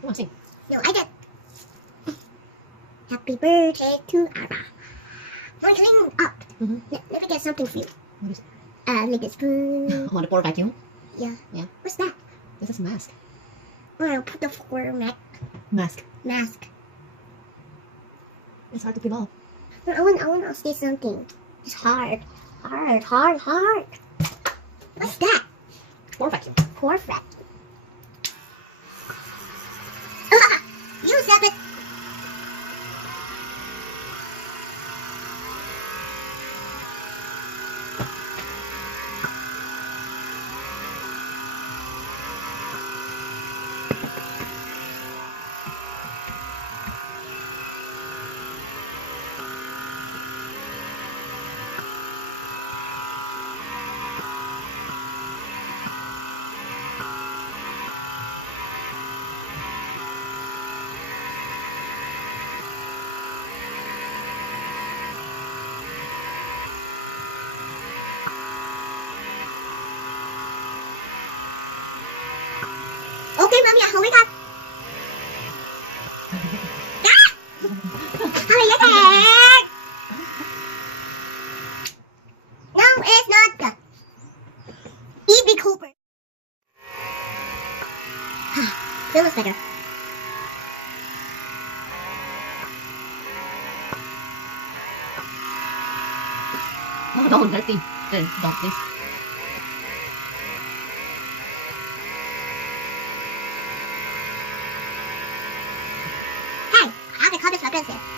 Come on, sing. No, I did. Happy birthday to Ara. We're cleaning up. Let me get something for you. What is it? Like a spoon. Oh, the Pore vacuum? Yeah. Yeah. What's that? This is a mask. I'll put the Pore Mask. mask. It's hard to peel off. No, I want to say something. It's hard. Hard. What's that? Pore vacuum. Pore vacuum. You said it. Okay, Mommy, I hold it up. No, it's not that. E.B. Cooper. Feels better. Oh, no, dirty. Don't, please. Hey, I have to cut this my pencil.